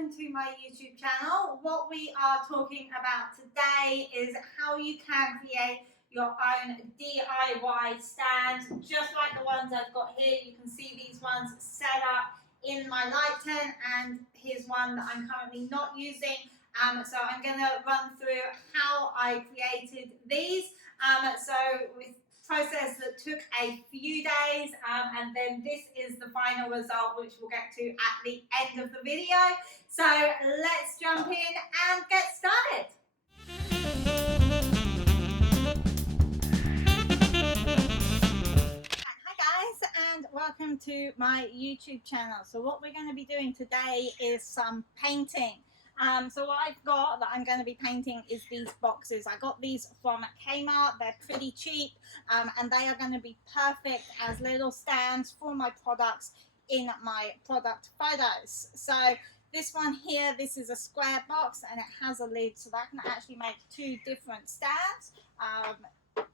welcome to my YouTube channel. What we are talking about today is how you can create your own DIY stands, just like the ones I've got here. You can see these ones set up in my light tent, and here's one that I'm currently not using. So I'm going to run through how I created these. So with process that took a few days, and then this is the final result, which we'll get to at the end of the video. So let's jump in and get started. Hi guys, and welcome to my YouTube channel. So what we're going to be doing today is some painting. So what I've got that I'm going to be painting is these boxes. I got these from Kmart. They're pretty cheap, and they are going to be perfect as little stands for my products in my product photos. So this one here, this is a square box and it has a lid, so that can actually make two different stands.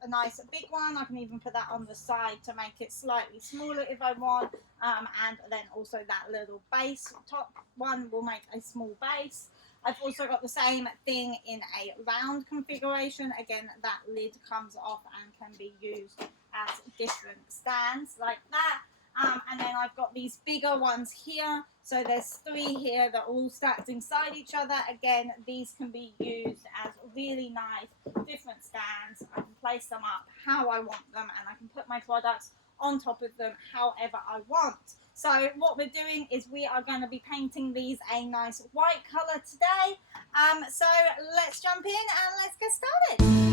A nice big one. I can even put that on the side to make it slightly smaller if I want, and then also that little base top one will make a small base. I've also got the same thing in a round configuration. Again, that lid comes off and can be used as different stands like that. And then I've got these bigger ones here. So there's three here that are all stacked inside each other. Again, these can be used as really nice different stands. I can place them up how I want them, and I can put my products on top of them however I want. So what we're doing is we are going to be painting these a nice white colour today. So let's jump in and let's get started.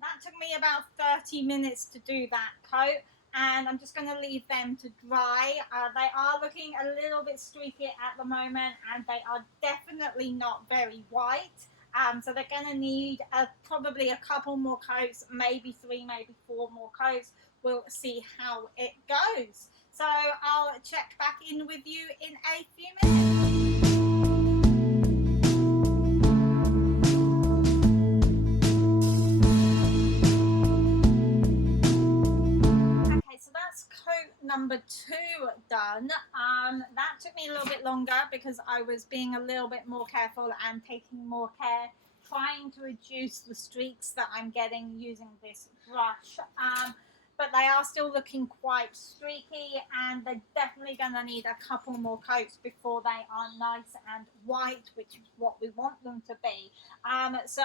That took me about 30 minutes to do that coat, and I'm just going to leave them to dry. They are looking a little bit streaky at the moment, and they are definitely not very white. So they're going to need probably a couple more coats, maybe 3, maybe 4 more coats. We'll see how it goes. So I'll check back in with you in a few minutes. Number 2 done. That took me a little bit longer because I was being a little bit more careful and taking more care, trying to reduce the streaks that I'm getting using this brush. But they are still looking quite streaky, and they're definitely going to need a couple more coats before they are nice and white, which is what we want them to be. So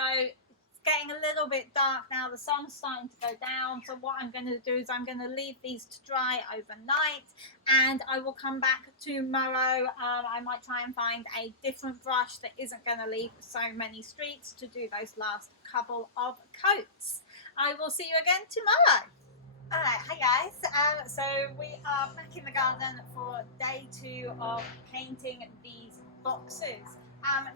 getting a little bit dark now. The sun's starting to go down, so what I'm going to do is I'm going to leave these to dry overnight, and I will come back tomorrow. I might try and find a different brush that isn't going to leave so many streaks to do those last couple of coats. I will see you again tomorrow. Alright, hi guys. So we are back in the garden for day 2 of painting these boxes.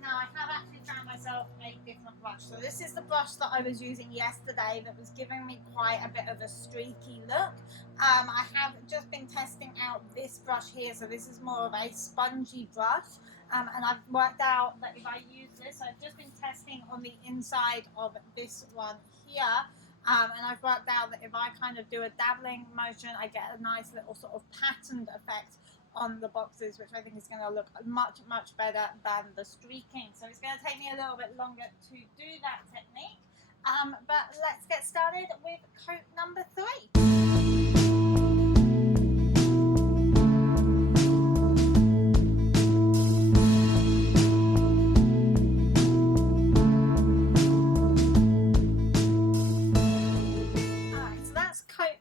Now I have actually found myself a different brush. So this is the brush that I was using yesterday that was giving me quite a bit of a streaky look. I have just been testing out this brush here. So this is more of a spongy brush. And I've worked out that if I use this, I've just been testing on the inside of this one here. And I've worked out that if I kind of do a dabbling motion, I get a nice little sort of patterned effect on the boxes, which I think is going to look much better than the streaking. So it's going to take me a little bit longer to do that technique, but let's get started with coat number 3.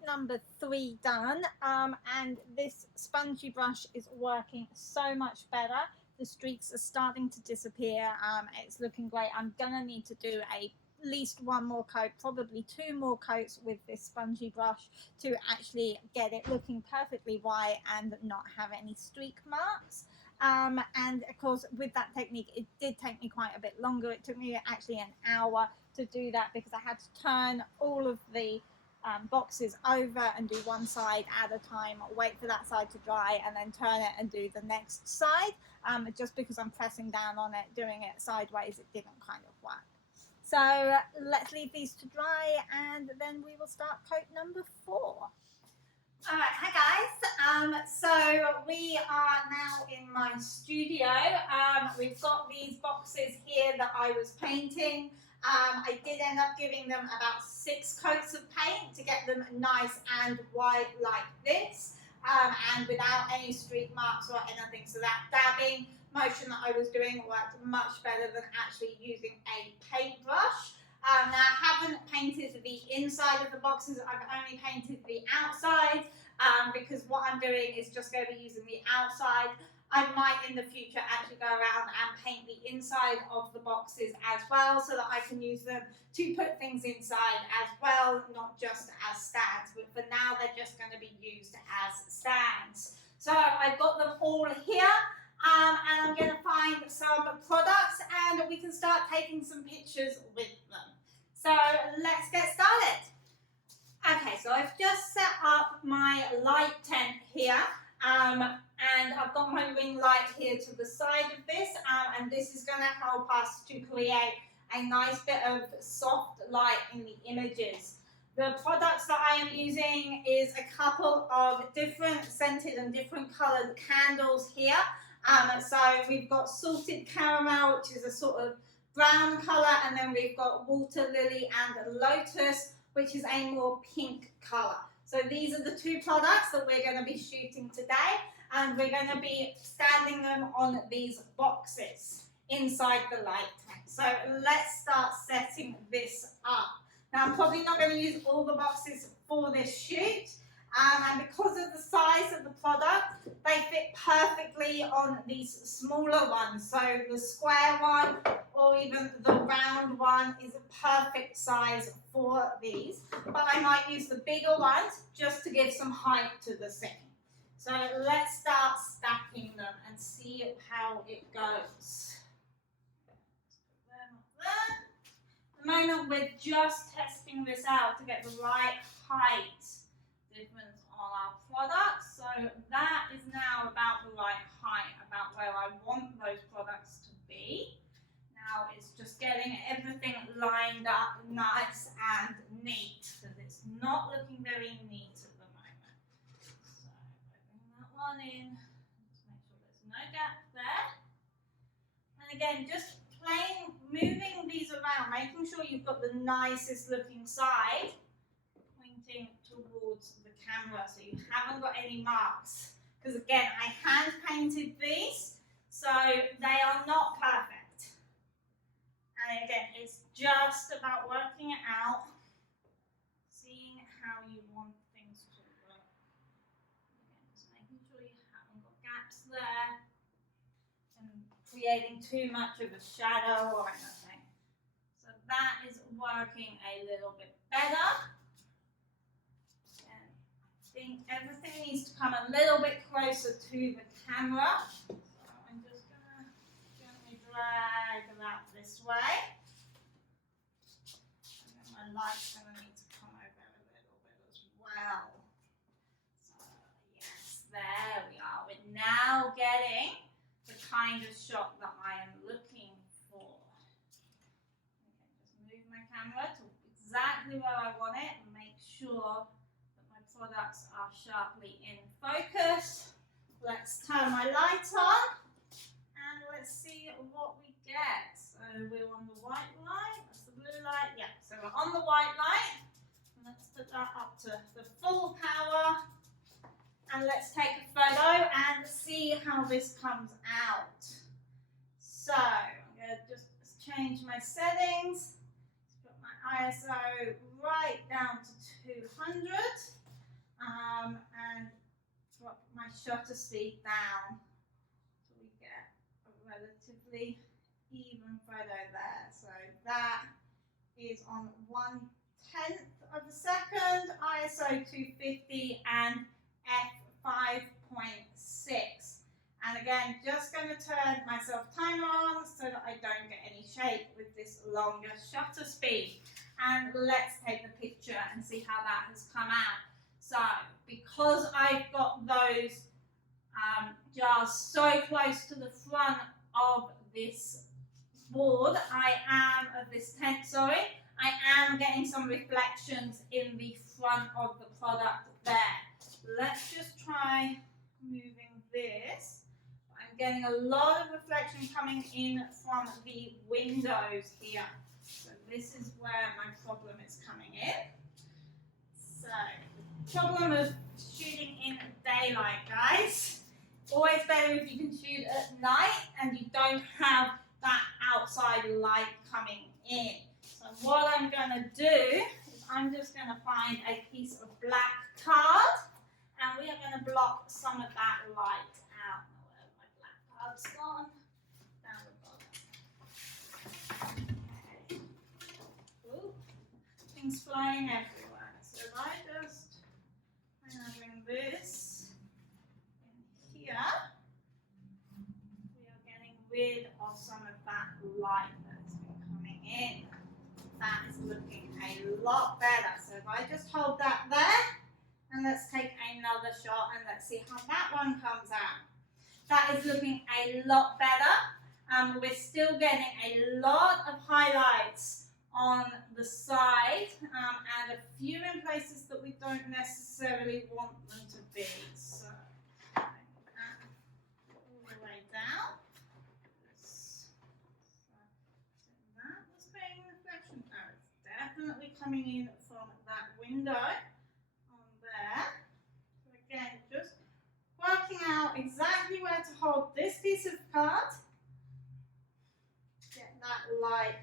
Number 3 done, and this spongy brush is working so much better. The streaks are starting to disappear. It's looking great. I'm gonna need to do at least 1 more coat, probably 2 more coats with this spongy brush to actually get it looking perfectly white and not have any streak marks. And of course with that technique it did take me quite a bit longer. It took me actually an hour to do that because I had to turn all of the boxes over and do one side at a time, wait for that side to dry and then turn it and do the next side. Just because I'm pressing down on it, doing it sideways, it didn't kind of work. So let's leave these to dry and then we will start coat number 4. All right, hi guys. So we are now in my studio. We've got these boxes here that I was painting. I did end up giving them about 6 coats of paint to get them nice and white like this, and without any streak marks or anything. So that dabbing motion that I was doing worked much better than actually using a paintbrush. Now I haven't painted the inside of the boxes, I've only painted the outside, because what I'm doing is just going to be using the outside. I might in the future actually go around and paint the inside of the boxes as well, so that I can use them to put things inside as well, not just as stands. But for now, they're just going to be used as stands. So I've got them all here, and I'm going to find some products and we can start taking some pictures with them. So let's get started. Okay, so I've just set up my light tent here. And I've got my ring light here to the side of this, and this is going to help us to create a nice bit of soft light in the images. The products that I am using is a couple of different scented and different coloured candles here. So we've got Salted Caramel, which is a sort of brown colour, and then we've got Water Lily and Lotus, which is a more pink colour. So these are the 2 products that we're going to be shooting today, and we're going to be standing them on these boxes inside the light tank. So let's start setting this up. Now I'm probably not going to use all the boxes for this shoot, and because of the size of the product, they fit perfectly on these smaller ones. So the square one or even the round one is a perfect size for these, but I might use the bigger ones just to give some height to the thing. So let's start stacking them and see how it goes. At the moment we're just testing this out to get the right height difference on our products. So that is now about the right height, about where I want those products to be. Now it's just getting everything lined up nice and neat, because it's not looking very neat at the moment. So bring that one in, just make sure there's no gap there. And again, just moving these around, making sure you've got the nicest looking side pointing towards the camera so you haven't got any marks. Because again, I hand painted these, so they are not perfect. And again, it's just about working it out, seeing how you want things to work. Again, just making sure you haven't got gaps there and creating too much of a shadow or anything. So that is working a little bit better. And I think everything needs to come a little bit closer to the camera. So I'm just going to gently drag that this way. And then my light's going to need to come over a little bit as well. So yes, there we are. We're now getting the kind of shot that I am looking for. Okay, just move my camera to exactly where I want it and make sure that my products are sharply in focus. Let's turn my light on and let's see what we get. So we're on the white light, that's the blue light, yeah. So we're on the white light. Let's put that up to the full power. And let's take a photo and see how this comes out. So I'm going to just change my settings. Put my ISO right down to 200. And drop my shutter speed down so we get a relatively even photo there. So that is on 1/10 of a second, ISO 250 and f5.6. And again, just going to turn my self timer on so that I don't get any shake with this longer shutter speed. and let's take a picture and see how that has come out. So because I've got those jars so close to the front of this board, of this tent, sorry, I am getting some reflections in the front of the product there. Let's just try moving this. I'm getting a lot of reflection coming in from the windows here. So this is where my problem is coming in. So, problem of shooting in daylight, guys. Always better if you can shoot at night and you don't have that outside light coming in. So what I'm going to do is I'm just going to find a piece of black card and we are going to block some of that light out. Where my black card's gone? Down the bottom. Ooh, things flying everywhere. So if I just bring this in here, we are getting rid of some of that light that's been coming in. That is looking a lot better. So if I just hold that there, and let's take another shot and let's see how that one comes out. That is looking a lot better. We're still getting a lot of highlights on the side and a few in places that we don't necessarily want them to be. So all the way down. That was being reflection. Oh, it's definitely coming in from that window on there. So again, just working out exactly where to hold this piece of card. Get that light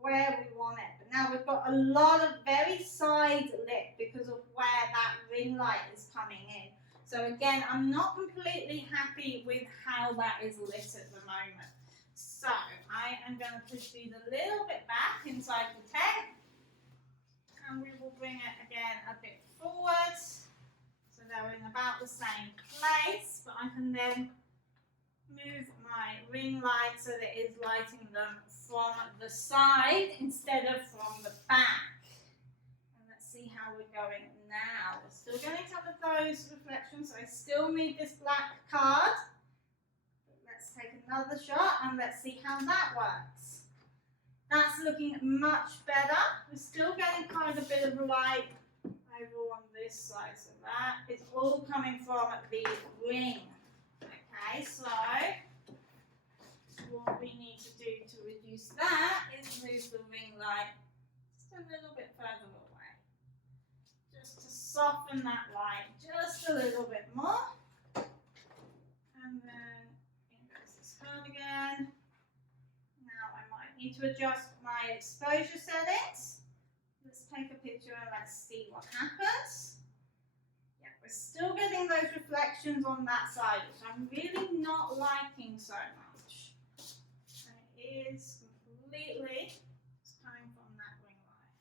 where we want it. But now we've got a lot of very side lit because of where that ring light is coming in. So again, I'm not completely happy with how that is lit at the moment. So I am going to push these a little bit back inside the tent. And we will bring it again a bit forward. So they're in about the same place. But I can then move my ring light so that it is lighting them from the side instead of from the back. And let's see how we're going now. We're still getting some of those reflections, so I still need this black card. But let's take another shot and let's see how that works. That's looking much better. We're still getting quite a bit of light over on this side, so that is all coming from the ring. Okay, so what we need to do to reduce that is move the ring light just a little bit further away. Just to soften that light just a little bit more. And then in goes this card again. Now I might need to adjust my exposure settings. Let's take a picture and let's see what happens. We're still getting those reflections on that side, which I'm really not liking so much. And it is completely coming from that ring light.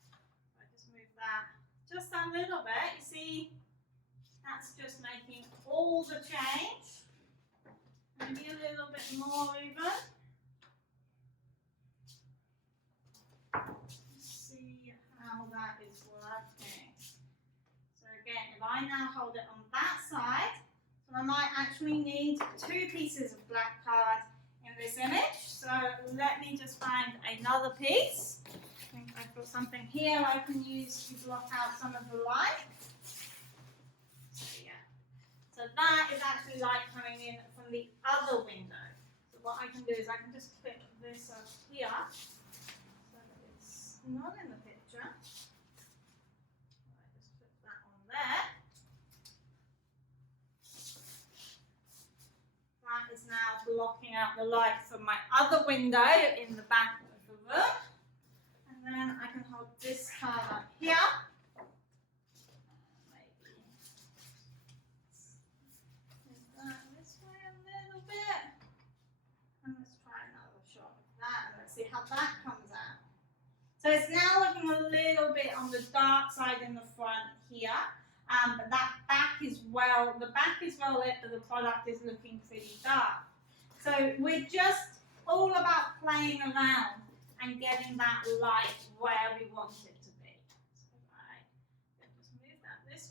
I just move that just a little bit. You see, that's just making all the change. Maybe a little bit more even. Let's see how that is working. So again, if I now hold it on that side, so I might actually need two pieces of black card in this image. So let me just find another piece. I think I've got something here I can use to block out some of the light. So yeah, so that is actually light coming in from the other window. So what I can do is I can just click this up here so that it's not in the picture. There. That is now blocking out the light from my other window in the back of the room. And then I can hold this card up here. Maybe move that this way a little bit. And let's try another shot of that and let's see how that comes out. So it's now looking a little bit on the dark side in the front here. But that back is the back is well lit, but the product is looking pretty dark. So we're just all about playing around and getting that light where we want it to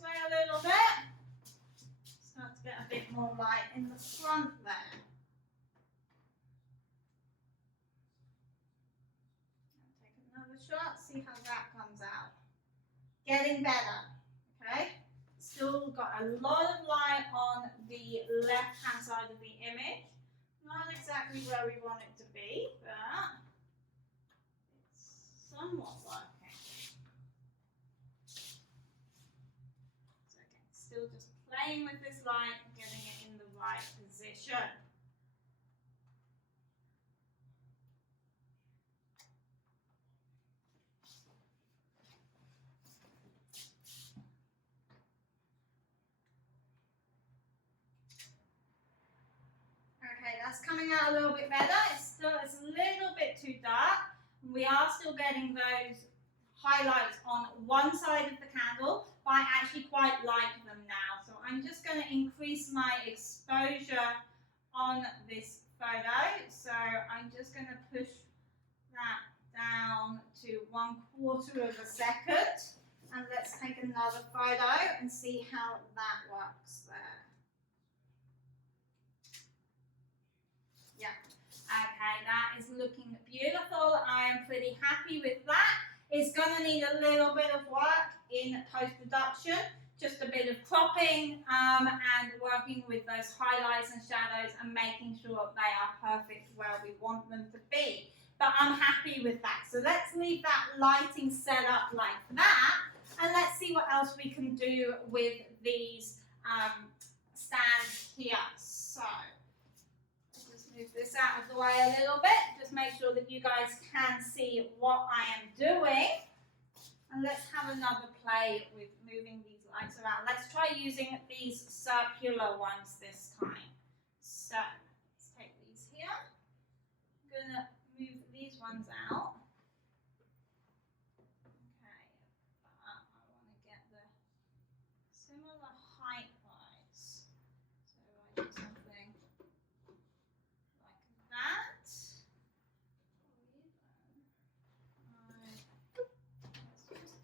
way a little bit. Start to get a bit more light in the front there. Take another shot, see how that comes out. Getting better, okay? Still got a lot of light on the left-hand side of the image. Not exactly where we want it to be, but it's somewhat working. So again, still just playing with this light, getting it in the right position. Okay, that's coming out a little bit better. It's a little bit too dark. We are still getting those highlights on one side of the candle, but I actually quite like them now. So I'm just going to increase my exposure on this photo. So I'm just going to push that down to 1/4 of a second. And let's take another photo and see how that works there. Yeah, okay, that is looking beautiful. I am pretty happy with that. It's going to need a little bit of work in post-production, just a bit of cropping and working with those highlights and shadows and making sure they are perfect where we want them to be. But I'm happy with that. So let's leave that lighting set up like that, and let's see what else we can do with these stands here. So move this out of the way a little bit, just make sure that you guys can see what I am doing. And let's have another play with moving these lights around. Let's try using these circular ones this time. So let's take these here. I'm going to move these ones out. Okay, I want to get the similar height wise. So I do something that. Let's just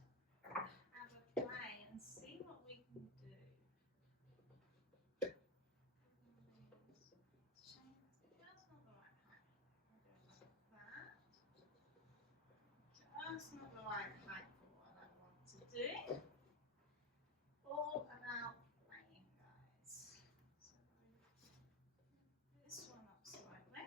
have a play and see what we can do. That's not the right height. That. Just not the right height for what I want to do. All about playing, guys. So this one up slightly.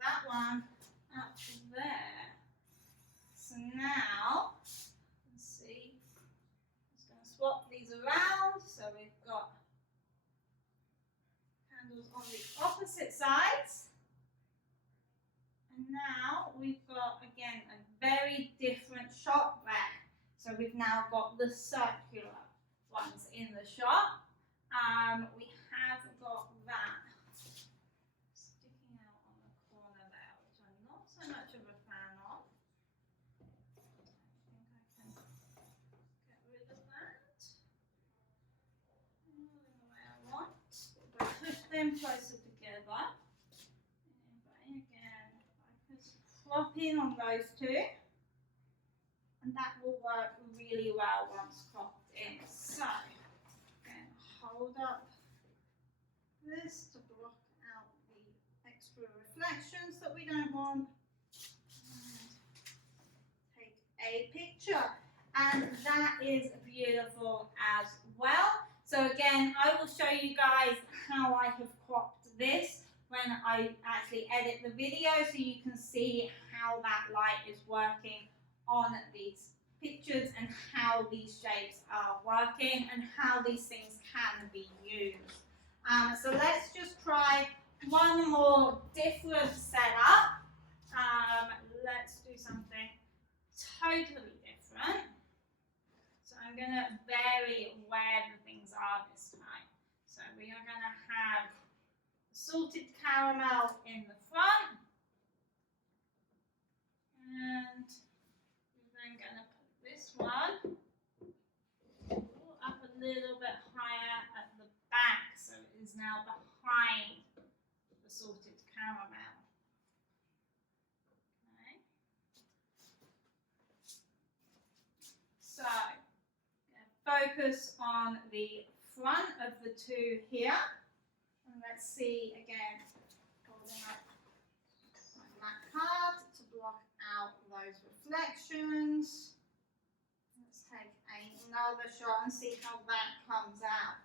That one up there. So now, let's see, I'm just going to swap these around. So we've got candles on the opposite sides. And now we've got, again, a very different shot there. So we've now got the circular ones in the shot. We have got that sticking out on the corner there, which I'm not so much of a fan of. I think I can get rid of that. Not in the way I want. But push them closer together. And again, I just flop in on those two. And that will work really well once cropped in. So, again, hold up this to block out the extra reflections that we don't want. And take a picture. And that is beautiful as well. So again, I will show you guys how I have cropped this when I actually edit the video, so you can see how that light is working on these pictures and how these shapes are working and how these things can be used. So let's just try one more different setup. Let's do something totally different. So I'm going to vary where the things are this time. So we are going to have salted caramel in the front. And we're then going to put this one up a little bit higher at the back, so it is now behind the salted caramel. focus on the front of the two here. And let's see again, holding up my black card to block out those reflections. Let's take another shot and see how that comes out.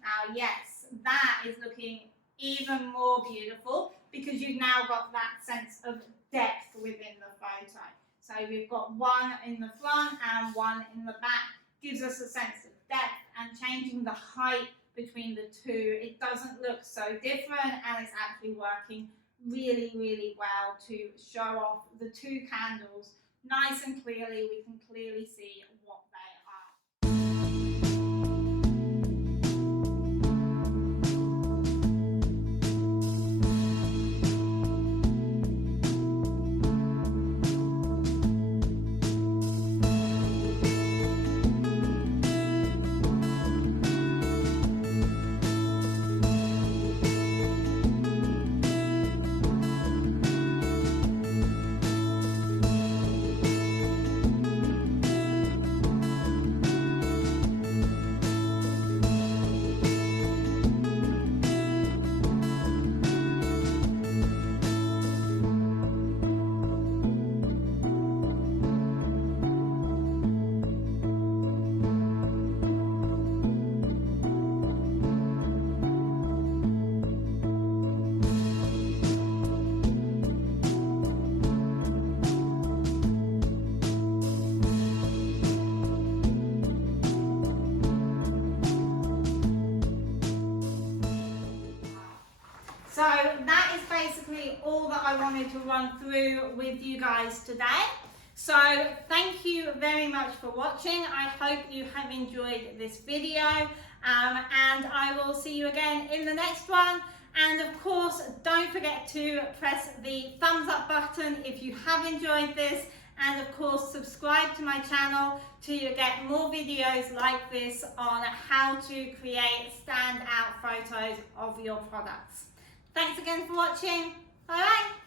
Now, yes, that is looking even more beautiful because you've now got that sense of depth within the photo. So we've got one in the front and one in the back. Gives us a sense of depth, and changing the height between the two, it doesn't look so different, and it's actually working really, really well to show off the two candles nice and clearly. We can clearly see what they are. So that is basically all that I wanted to run through with you guys today. So thank you very much for watching. I hope you have enjoyed this video, and I will see you again in the next one. And of course, don't forget to press the thumbs up button if you have enjoyed this, and of course subscribe to my channel to get more videos like this on how to create standout photos of your products. Thanks again for watching. Bye bye.